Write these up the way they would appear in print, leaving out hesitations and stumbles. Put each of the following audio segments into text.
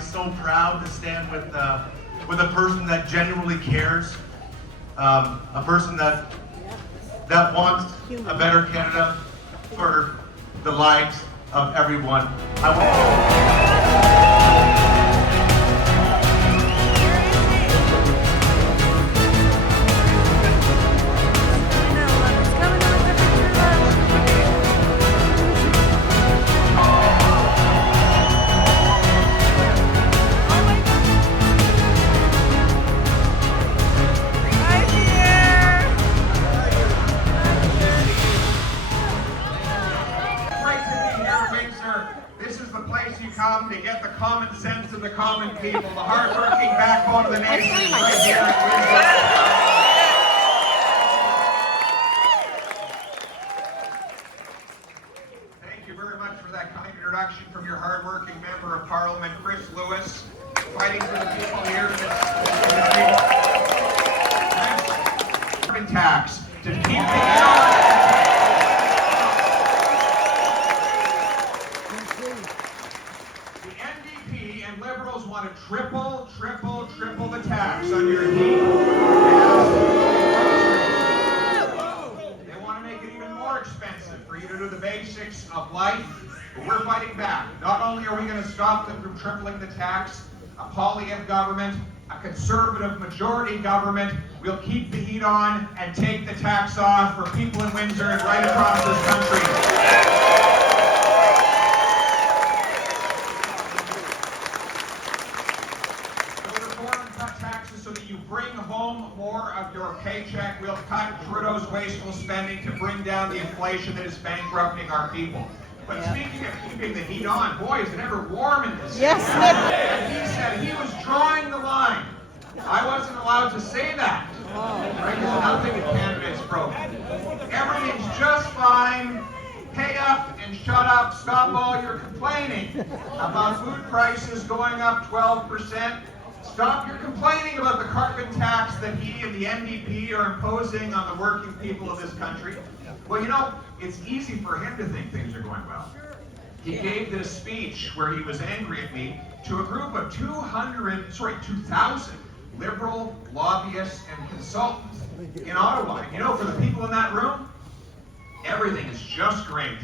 so proud to stand with a person that genuinely cares, a person that wants a better Canada for the lives of everyone. This is the place you come to get the common sense of the common people, the hard-working backbone of the nation is right here in Windsor. Thank you very much for that kind introduction from your hard-working member of Parliament, Chris Lewis, fighting for the people here in this tax to keep the Liberals want to triple the tax on your heat. They want to make it even more expensive for you to do the basics of life. But we're fighting back. Not only are we going to stop them from tripling the tax, a Polievre government, a Conservative majority government will keep the heat on and take the tax off for people in Windsor and right across this country. So that you bring home more of your paycheck. We'll cut Trudeau's wasteful spending to bring down the inflation that is bankrupting our people. But speaking of keeping the heat on, boy, is it ever warm in this city. Yes. And he said he was drawing the line. I wasn't allowed to say that. Right? Because nothing in Canada is broken. Everything's just fine. Pay up and shut up. Stop all your complaining about food prices going up 12%. Stop your complaining about the carbon tax that he and the NDP are imposing on the working people of this country. Well, you know, it's easy for him to think things are going well. He gave this speech where he was angry at me to a group of 2,000 Liberal lobbyists and consultants in Ottawa. And you know, for the people in that room, everything is just great.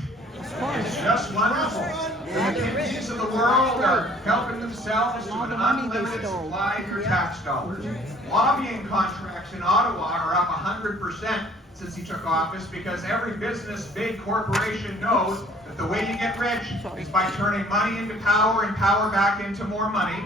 It's just wonderful. The McKinseys of the world are helping themselves to an unlimited supply of your tax dollars. Lobbying contracts in Ottawa are up 100% since he took office because every business, big corporation knows that the way you get rich is by turning money into power and power back into more money.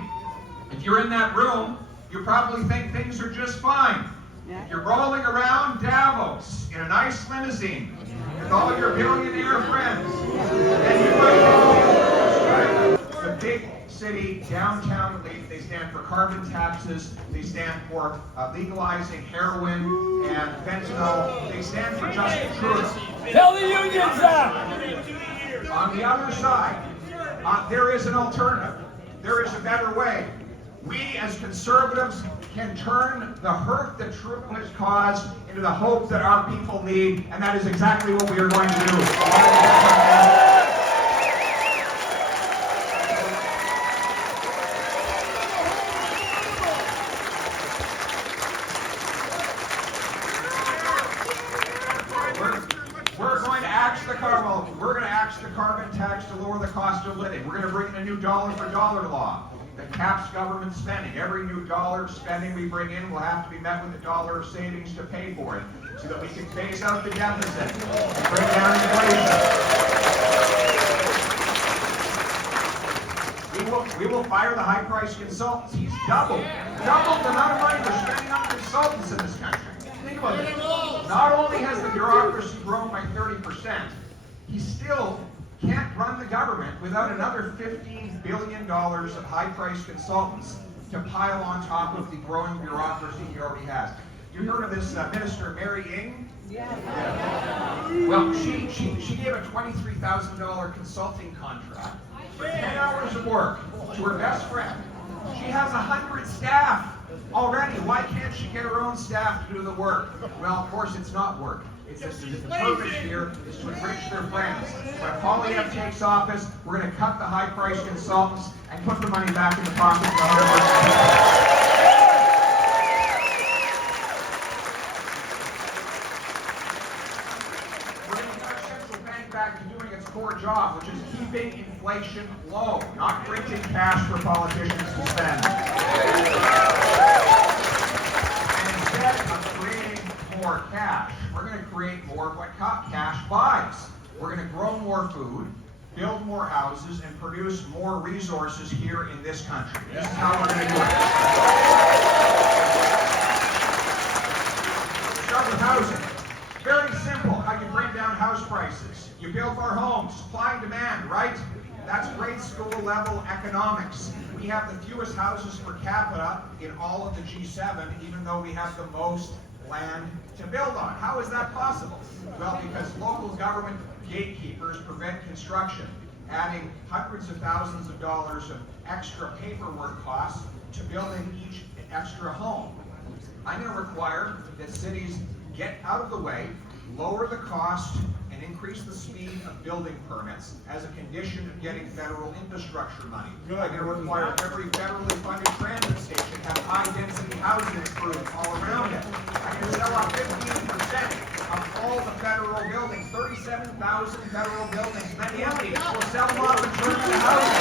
If you're in that room, you probably think things are just fine. If you're rolling around Davos in a nice limousine with all your billionaire friends, then you might think the big city, downtown elite, they stand for carbon taxes, they stand for legalizing heroin and fentanyl, they stand for Justin Trudeau. Tell the unions that! On the other side, there is an alternative. There is a better way. We as Conservatives can turn the hurt that Trudeau has caused into the hope that our people need, and that is exactly what we are going to do. We're going to axe the carbon tax to lower the cost of living. We're going to bring in a new dollar for dollar law that caps government spending. Every new dollar of spending we bring in will have to be met with a dollar of savings to pay for it, so that we can phase out the deficit and bring down inflation. We will fire the high-priced consultants. He's doubled the amount of money we're spending on consultants in this country. Think about it. Not only has the bureaucracy grown by 30%, he still can't run the government without another $15 billion of high-priced consultants to pile on top of the growing bureaucracy he already has. You heard of this Minister Mary Ng? Yeah. Well, she gave a $23,000 consulting contract for 10 hours of work to her best friend. She has 100 staff already. Why can't she get her own staff to do the work? Well, of course, it's not work. the purpose here is to enrich their friends. When Poilievre takes office, we're going to cut the high-priced consultants and put the money back in the pockets of the hard-working people. Back to doing its core job, which is keeping inflation low, not printing cash for politicians to spend. And instead of creating more cash, we're going to create more of what cash buys. We're going to grow more food, build more houses, and produce more resources here in this country. This is how we're going to do it. Start with housing. Very simple how you bring down house prices. You build more homes, supply and demand, right? That's grade school level economics. We have the fewest houses per capita in all of the G7, even though we have the most land to build on. How is that possible? Well, because local government gatekeepers prevent construction, adding hundreds of thousands of dollars of extra paperwork costs to building each extra home. I'm going to require that cities get out of the way, lower the cost, and increase the speed of building permits as a condition of getting federal infrastructure money. I'm going to require every federally funded transit station have high-density housing improved all around it. I'm going to sell off 15% of all the federal buildings, 37,000 federal buildings, many empty. We'll sell them off and turn them into housing.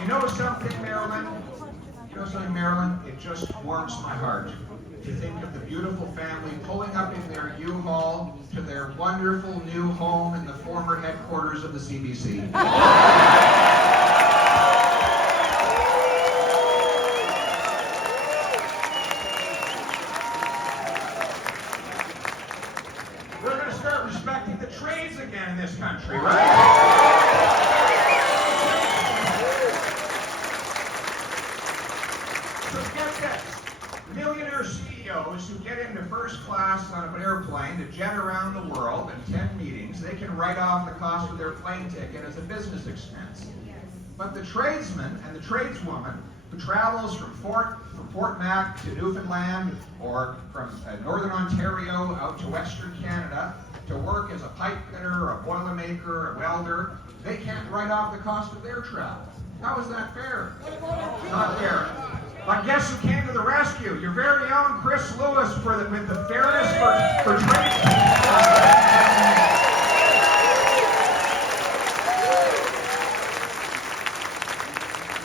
You know something, Marilyn? You know something, Marilyn? It just warms my heart to think of the beautiful family pulling up in their U-Haul to their wonderful new home in the former headquarters of the CBC. We're going to start respecting the trades again in this country, right? Millionaire CEOs who get into first class on an airplane to jet around the world and attend meetings, they can write off the cost of their plane ticket as a business expense. But the tradesman and the tradeswoman who travels from Fort Mac to Newfoundland or from Northern Ontario out to Western Canada to work as a pipe fitter, a boilermaker, a welder, they can't write off the cost of their travel. How is that fair? Not fair. But guess who came to the rescue? Your very own Chris Lewis with the fairness for trade.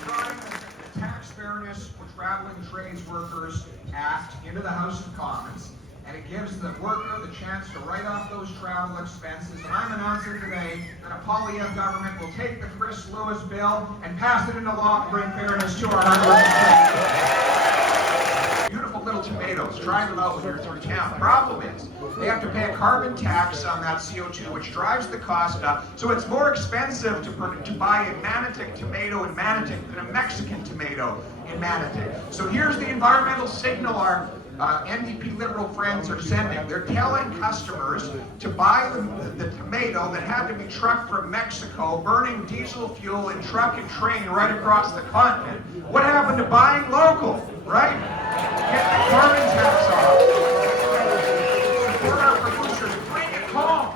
Drawing the Tax Fairness for Traveling Trades Workers Act into the House of Commons, and it gives the worker the chance to write off those travel expenses. And I'm announcing today that a Poilievre government will take the Chris Lewis bill and pass it into law to bring fairness to our hardworking. Beautiful little tomatoes. Try them out when you're through town. Problem is, they have to pay a carbon tax on that CO2, which drives the cost up. So it's more expensive to buy a Manotick tomato in Manotick than a Mexican tomato in Manotick. So here's the environmental signal our NDP Liberal friends are sending. They're telling customers to buy the tomato that had to be trucked from Mexico, burning diesel fuel in truck and train right across the continent. What happened to buying local, right? Get the carbon tax off. Support our producers.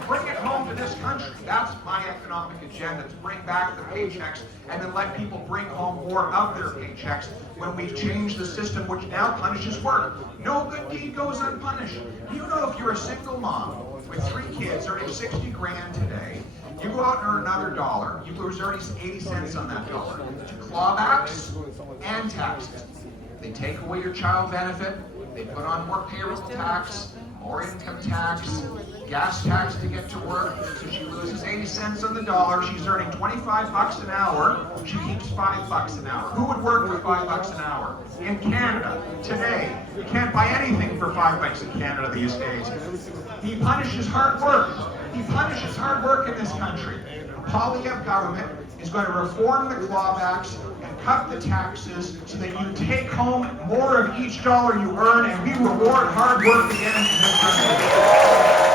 Bring it home to this country. That's my economic agenda, to bring back the paychecks and then let people bring home more of their paychecks when we've changed the system, which now punishes work. No good deed goes unpunished. You know, if you're a single mom with 3 kids earning 60 grand today, you go out and earn another $1, you lose 80 cents on that dollar to clawbacks and taxes. They take away your child benefit, they put on more payroll tax, more income tax, gas tax to get to work, so she loses 80 cents on the dollar. She's earning 25 bucks an hour. She keeps 5 bucks an hour. Who would work for 5 bucks an hour? In Canada, today, you can't buy anything for 5 bucks in Canada these days. He punishes hard work. He punishes hard work in this country. The Poilievre government is going to reform the clawbacks and cut the taxes so that you take home more of each dollar you earn, and we reward hard work again in this country.